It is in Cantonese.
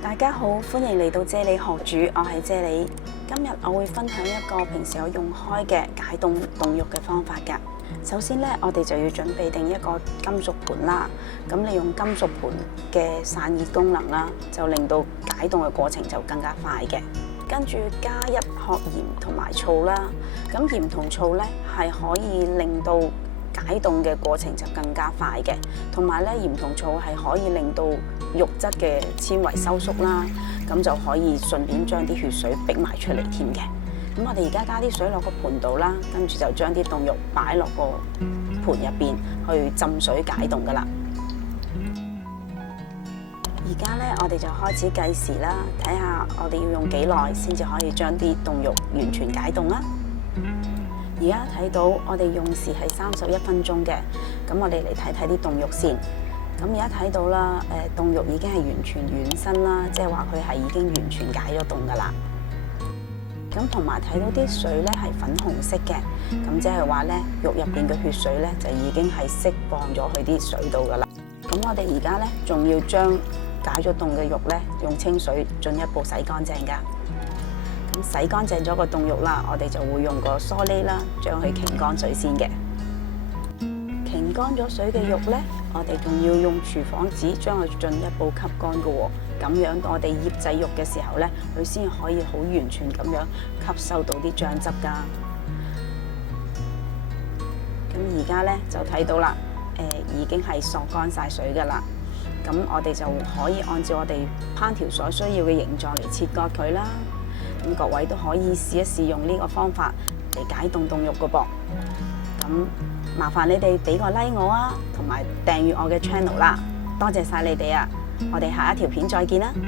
大家好，歡迎嚟到啫喱學煮，我係啫喱。今日我會分享一個平時有用開嘅解凍凍肉嘅方法㗎。首先咧，我哋就要準備定一個金屬盤啦。咁利用金屬盤嘅散熱功能啦，就令到解凍嘅過程就更加快嘅。跟住加一殼鹽同埋醋啦。咁鹽同醋咧係可以令到解凍嘅過程就更加快嘅，同埋咧鹽同醋係可以令到肉質嘅纖維收縮啦，咁就可以順便將啲血水逼埋出嚟添嘅。咁我哋而家加啲水落個盤度啦，跟住就將啲凍肉擺落個盤入邊去浸水解凍噶啦。而家咧我哋就開始計時啦，睇下我哋要用幾耐先至可以將啲凍肉完全解凍啦。而家睇到我哋用時係31分鐘嘅，咁我哋嚟睇睇啲凍肉先。咁而家睇到啦，凍肉已經係完全軟身啦，即係話佢係已經完全解咗凍噶啦。咁同埋睇到啲水咧係粉紅色嘅，咁即係話咧肉入邊嘅血水咧就已經係釋放咗去啲水度噶啦。咁我哋而家咧仲要將解咗凍嘅肉咧用清水進一步洗乾淨噶。咁洗乾淨咗個凍肉啦，我哋就會用個梳呢啦，將佢擎乾水先嘅。擎乾咗水嘅肉咧，我哋仲要用廚房紙將佢進一步吸乾嘅喎。咁樣我哋醃製肉嘅時候咧，佢先可以好完全咁樣吸收到啲醬汁㗎。咁而家咧就睇到啦，已經係索乾晒水㗎啦。咁我哋就可以按照我哋烹調所需要嘅形狀嚟切割佢啦。咁各位都可以試一試用呢個方法嚟解凍凍肉㗎噃。咁麻煩你哋俾個 like 我啊，同埋訂閱我嘅 channel 啦，多謝晒你哋啊！我哋下一條片再見啦〜